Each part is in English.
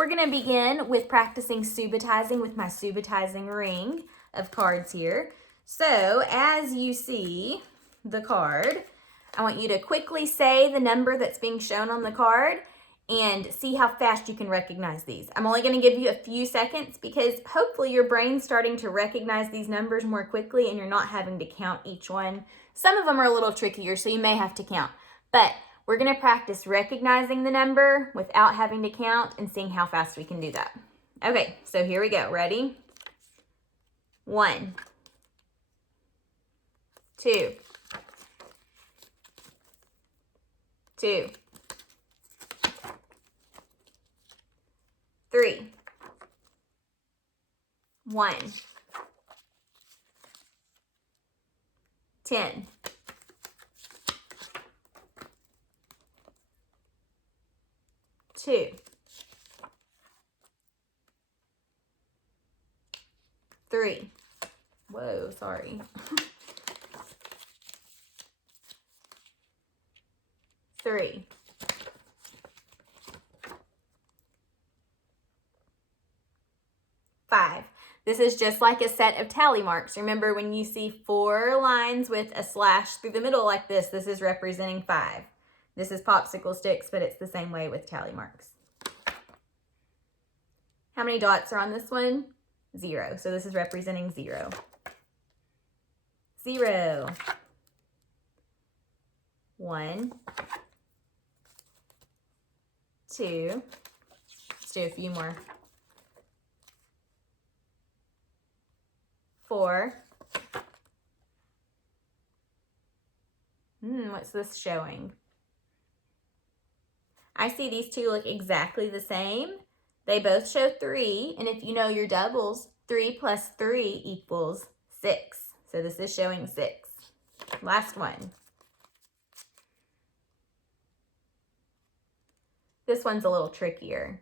We're going to begin with practicing subitizing with my subitizing ring of cards here. So as you see the card, I want you to quickly say the number that's being shown on the card and see how fast you can recognize these. I'm only going to give you a few seconds because hopefully your brain's starting to recognize these numbers more quickly and you're not having to count each one. Some of them are a little trickier, so you may have to count. But we're going to practice recognizing the number without having to count and seeing how fast we can do that. Okay, so here we go. Ready? 1, 2, 2, 3, 1, 10, 2, 3, whoa, sorry, 3, 5. This is just like a set of tally marks. Remember, when you see 4 lines with a slash through the middle like this is representing 5. This is popsicle sticks, but it's the same way with tally marks. How many dots are on this one? 0. So this is representing 0. 0. 1, 2. Let's do a few more. 4. What's this showing? I see these two look exactly the same. They both show 3, and if you know your doubles, 3 plus 3 equals 6. So this is showing 6. Last one. This one's a little trickier.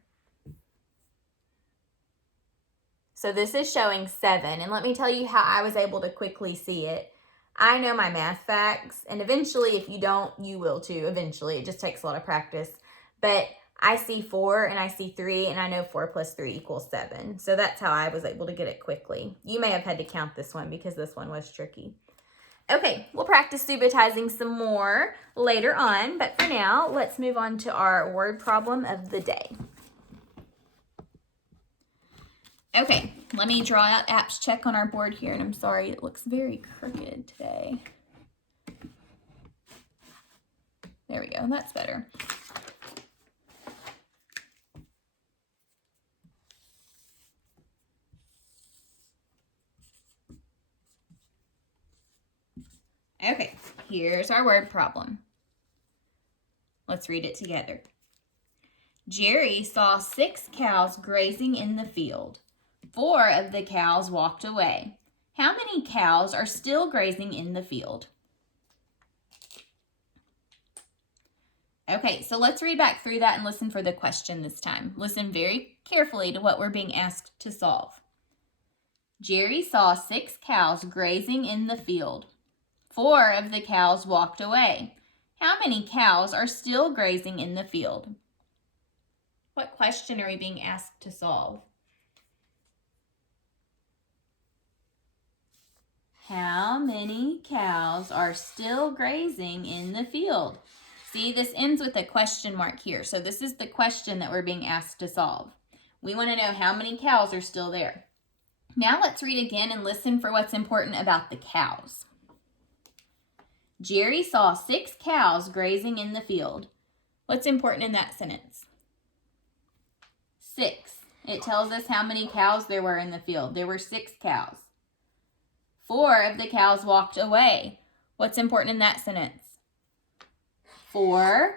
So this is showing 7, and let me tell you how I was able to quickly see it. I know my math facts, and eventually, if you don't, you will too. Eventually, it just takes a lot of practice. But I see 4 and I see 3, and I know 4 plus 3 equals 7. So that's how I was able to get it quickly. You may have had to count this one because this one was tricky. Okay, we'll practice subitizing some more later on, but for now, let's move on to our word problem of the day. Okay, let me draw out apps check on our board here, and I'm sorry, it looks very crooked today. There we go, that's better. Okay, here's our word problem. Let's read it together. Jerry saw 6 cows grazing in the field. 4 of the cows walked away. How many cows are still grazing in the field? Okay, so let's read back through that and listen for the question this time. Listen very carefully to what we're being asked to solve. Jerry saw 6 cows grazing in the field. 4 of the cows walked away. How many cows are still grazing in the field? What question are we being asked to solve? How many cows are still grazing in the field? See, this ends with a question mark here. So this is the question that we're being asked to solve. We want to know how many cows are still there. Now let's read again and listen for what's important about the cows. Jerry saw 6 cows grazing in the field. What's important in that sentence? 6. It tells us how many cows there were in the field. There were 6 cows. 4 of the cows walked away. What's important in that sentence? 4,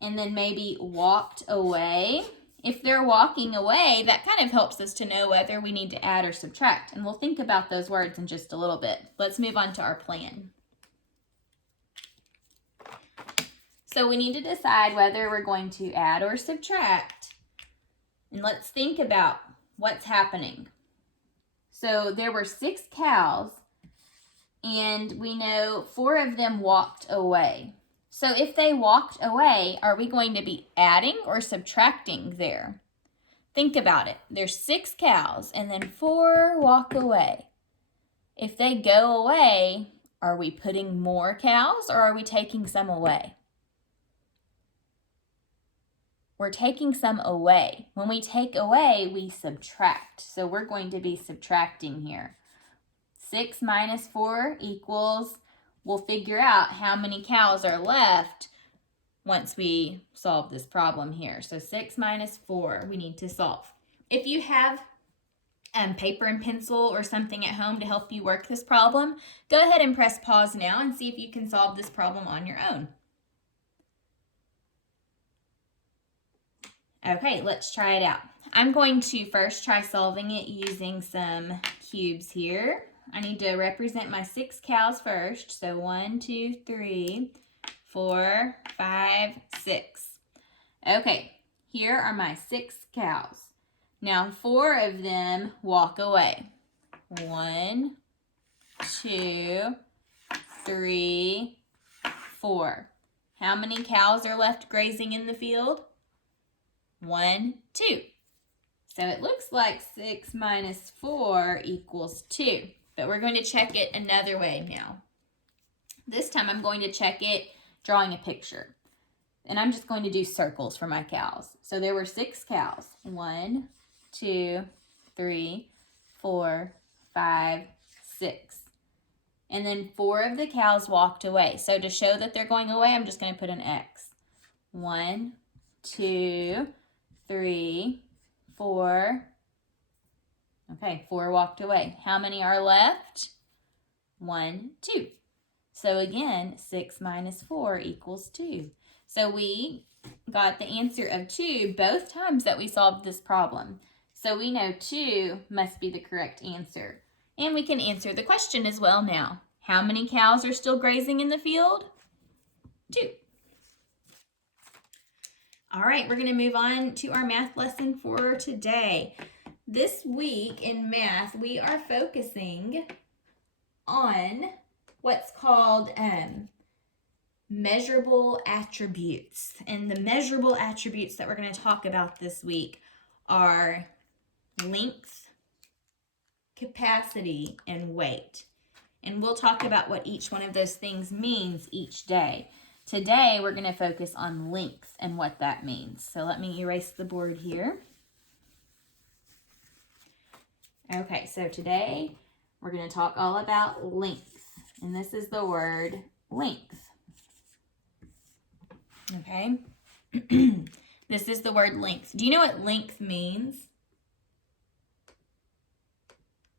and then maybe walked away. If they're walking away, that kind of helps us to know whether we need to add or subtract. And we'll think about those words in just a little bit. Let's move on to our plan. So we need to decide whether we're going to add or subtract. And let's think about what's happening. So there were 6 cows, and we know 4 of them walked away. So if they walked away, are we going to be adding or subtracting there? Think about it. There's 6 cows and then 4 walk away. If they go away, are we putting more cows or are we taking some away? We're taking some away. When we take away, we subtract. So we're going to be subtracting here. 6 minus 4 equals, we'll figure out how many cows are left once we solve this problem here. So 6 minus 4 we need to solve. If you have paper and pencil or something at home to help you work this problem, go ahead and press pause now and see if you can solve this problem on your own. Okay, let's try it out. I'm going to first try solving it using some cubes here. I need to represent my 6 cows first. So 1, 2, 3, 4, 5, 6. Okay, here are my 6 cows. Now 4 of them walk away. 1, 2, 3, 4. How many cows are left grazing in the field? 1, 2. So it looks like 6 minus 4 equals 2. But we're going to check it another way now. This time I'm going to check it drawing a picture. And I'm just going to do circles for my cows. So there were 6 cows. 1, 2, 3, 4, 5, 6. And then 4 of the cows walked away. So to show that they're going away, I'm just going to put an X. 1, 2, 3, 4. Okay, 4 walked away. How many are left? 1, 2. So again, 6 minus 4 equals 2. So we got the answer of 2 both times that we solved this problem. So we know 2 must be the correct answer. And we can answer the question as well now. How many cows are still grazing in the field? 2. All right, we're going to move on to our math lesson for today. This week in math, we are focusing on what's called measurable attributes. And the measurable attributes that we're going to talk about this week are length, capacity, and weight. And we'll talk about what each one of those things means each day. Today, we're going to focus on length and what that means. So let me erase the board here. Okay, so today we're going to talk all about length. And this is the word length. Okay? This is the word length. Do you know what length means?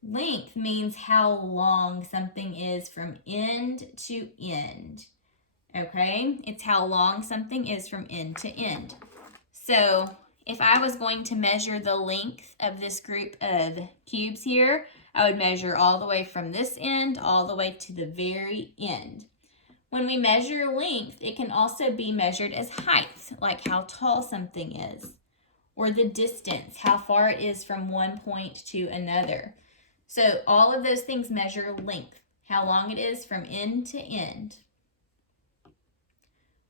Length means how long something is from end to end. Okay? It's how long something is from end to end. So if I was going to measure the length of this group of cubes here, I would measure all the way from this end all the way to the very end. When we measure length, it can also be measured as height, like how tall something is, or the distance, how far it is from one point to another. So all of those things measure length, how long it is from end to end.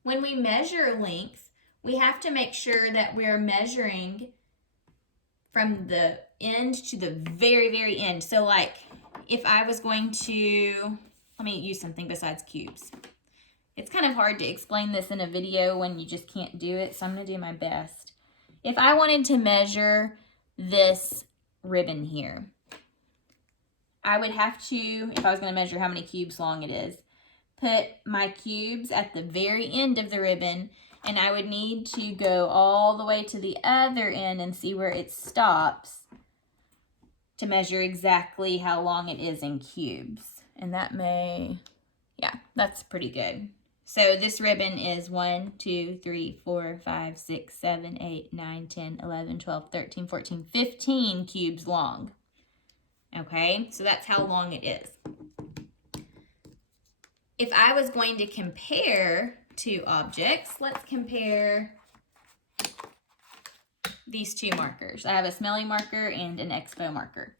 When we measure length, we have to make sure that we're measuring from the end to the very, very end. So like if I was going to, let me use something besides cubes. It's kind of hard to explain this in a video when you just can't do it, so I'm going to do my best. If I wanted to measure this ribbon here, I would have to, if I was going to measure how many cubes long it is, put my cubes at the very end of the ribbon, and I would need to go all the way to the other end and see where it stops to measure exactly how long it is in cubes. And that may, yeah, that's pretty good. So this ribbon is 1, 2, 3, 4, 5, 6, 7, 8, 9, 10, 11, 12, 13, 14, 15 cubes long. Okay, so that's how long it is. If I was going to compare two objects, let's compare these two markers. I have a smelly marker and an expo marker.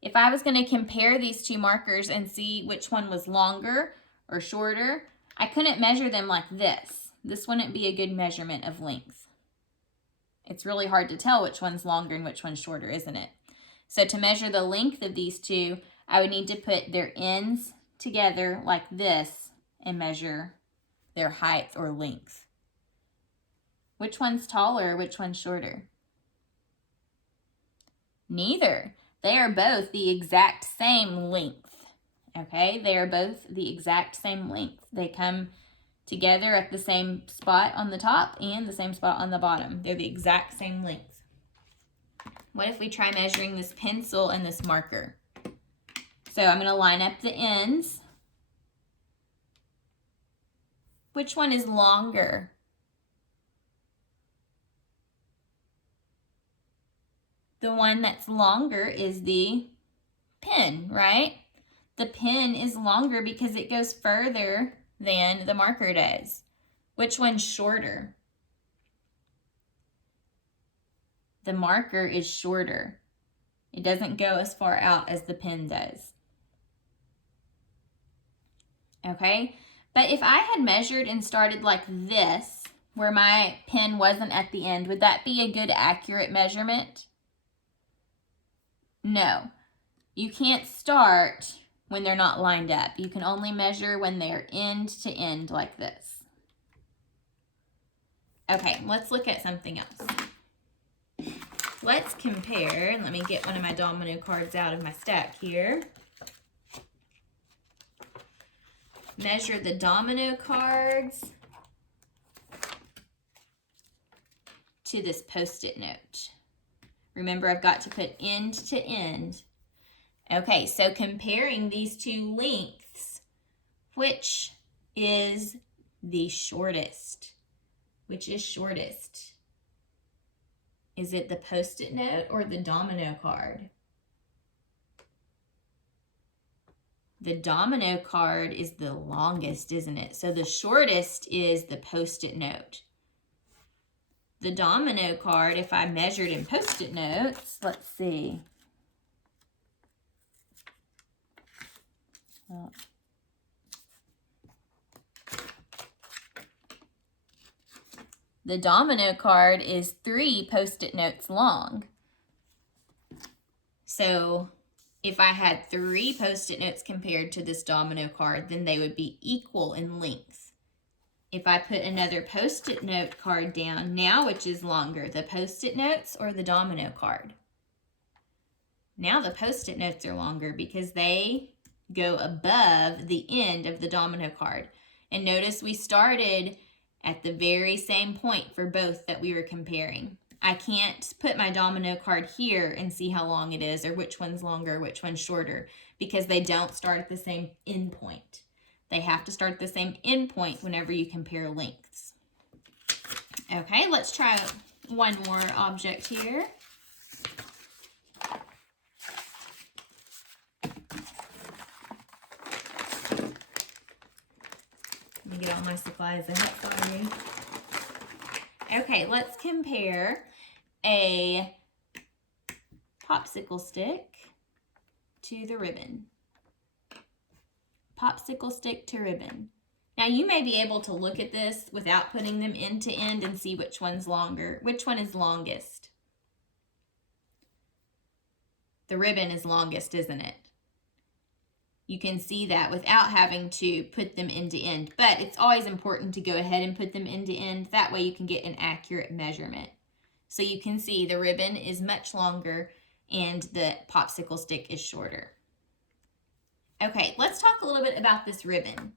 If I was going to compare these two markers and see which one was longer or shorter, I couldn't measure them like this. This wouldn't be a good measurement of length. It's really hard to tell which one's longer and which one's shorter, isn't it? So to measure the length of these two, I would need to put their ends together like this and measure their height or length. Which one's taller, which one's shorter? Neither. They are both the exact same length. Okay, they are both the exact same length. They come together at the same spot on the top and the same spot on the bottom. They're the exact same length. What if we try measuring this pencil and this marker? So I'm going to line up the ends. Which one is longer? The one that's longer is the pen, right? The pen is longer because it goes further than the marker does. Which one's shorter? The marker is shorter. It doesn't go as far out as the pen does. Okay, but if I had measured and started like this, where my pen wasn't at the end, would that be a good accurate measurement? No, you can't start when they're not lined up. You can only measure when they're end to end like this. Okay, let's look at something else. Let's compare, and let me get one of my domino cards out of my stack here. Measure the domino cards to this Post-it note. Remember, I've got to put end to end. Okay, so comparing these two lengths, which is the shortest? Which is shortest? Is it the Post-it note or the domino card? The domino card is the longest, isn't it? So the shortest is the Post-it note. The domino card, if I measured in Post-it notes, let's see. Well, the domino card is 3 Post-it notes long. So if I had 3 Post-it notes compared to this domino card, then they would be equal in length. If I put another Post-it note card down, now which is longer, the Post-it notes or the domino card? Now the Post-it notes are longer because they go above the end of the domino card. And notice we started at the very same point for both that we were comparing. I can't put my domino card here and see how long it is or which one's longer, which one's shorter, because they don't start at the same end point. They have to start at the same end point whenever you compare lengths. Okay, let's try one more object here. Let me get all my supplies out, sorry. Okay, let's compare a popsicle stick to the ribbon. Popsicle stick to ribbon. Now you may be able to look at this without putting them end to end and see which one's longer. Which one is longest? The ribbon is longest, isn't it? You can see that without having to put them end to end, but it's always important to go ahead and put them end to end. That way you can get an accurate measurement. So you can see the ribbon is much longer and the popsicle stick is shorter. Okay, let's talk a little bit about this ribbon.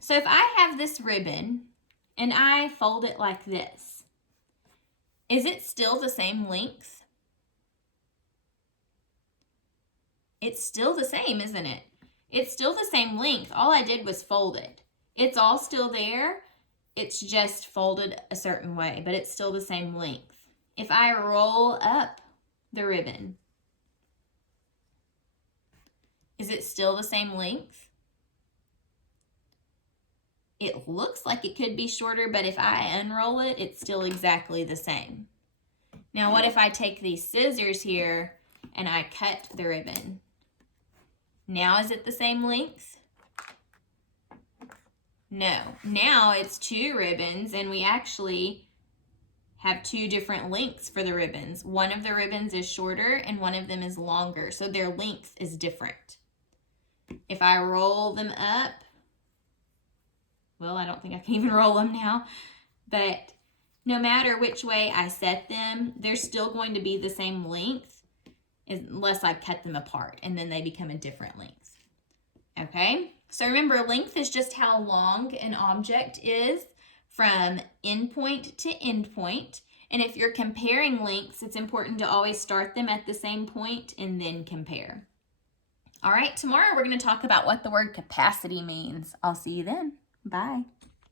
So if I have this ribbon and I fold it like this, is it still the same length? It's still the same, isn't it? It's still the same length. All I did was fold it. It's all still there. It's just folded a certain way, but it's still the same length. If I roll up the ribbon, is it still the same length? It looks like it could be shorter, but if I unroll it, it's still exactly the same. Now, what if I take these scissors here and I cut the ribbon? Now, is it the same length? No. Now it's 2 ribbons, and we actually have two different lengths for the ribbons. One of the ribbons is shorter and one of them is longer, so their length is different. If I roll them up, well, I don't think I can even roll them now, but no matter which way I set them, they're still going to be the same length unless I cut them apart, and then they become a different length. Okay, so remember, length is just how long an object is from endpoint to endpoint. And if you're comparing lengths, it's important to always start them at the same point and then compare. All right, tomorrow we're going to talk about what the word capacity means. I'll see you then. Bye.